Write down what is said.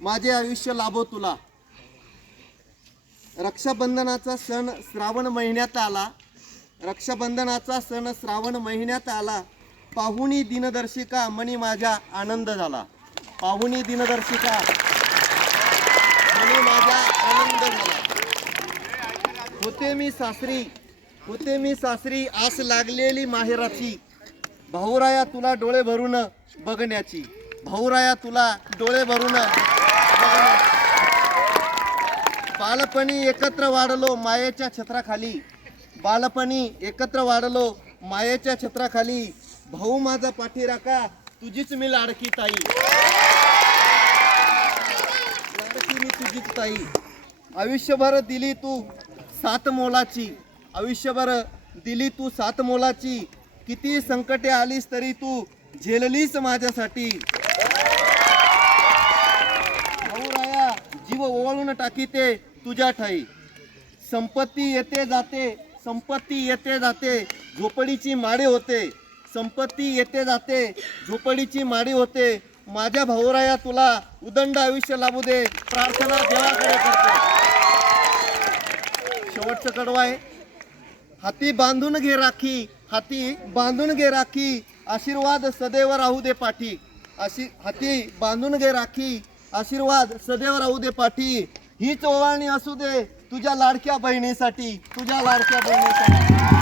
माझे आयुष्य लाभो तुला. रक्षाबंधनाचा सण श्रावण महिन्यात आला. रक्षाबंधनाचा सण श्रावण महिन्यात आला. पाहुणी दिनदर्शिका मनी माझ्या आनंद झाला. पाहुणी दिनदर्शिका मनी माझा आनंद झाला. होते मी सासरी होते मी सासरी आस लागलेली माहेराची. भाऊराया तुला डोळे भरून बघण्याची. भाऊराया तुला डोळे भरून बघण्याची बालपणी एकत्र वाढलो मायेच्या छत्राखाली. बालपणी एकत्र वाढलो मायेच्या छत्राखाली. भाऊ माझा पाठीराका तुझीच मी लाडकी ताई. लाडकी मी तुझीच ताई. आयुष्यभर दिली तू सात मोलाची. आयुष्यभर दिली तू सात मोलाची. किती संकटे आलीस तरी तू झेललीस माझ्यासाठी. भाऊराया जीव ओवाळून टाकीते तुझ्या ठाई. संपत्ती येते जाते संपत्ती येते जाते झोपडीची माडी होते. संपत्ती येते जाते झोपडीची माडी होते. माझ्या भाऊराया तुला उदंड आयुष्य लाभू दे. प्रार्थना देवाकडे करते. शेवटचं कडवा आहे. हाती बांधून घे राखी हाती बांधून घे राखी. आशीर्वाद सदैव राहू दे पाठी. अशी हाती बांधून घे राखी. आशीर्वाद सदैव राहू दे पाठी. हीच ओवाळणी असू दे तुझ्या लाडक्या बहिणीसाठी तुझ्या लाडक्या बहिणीसाठी.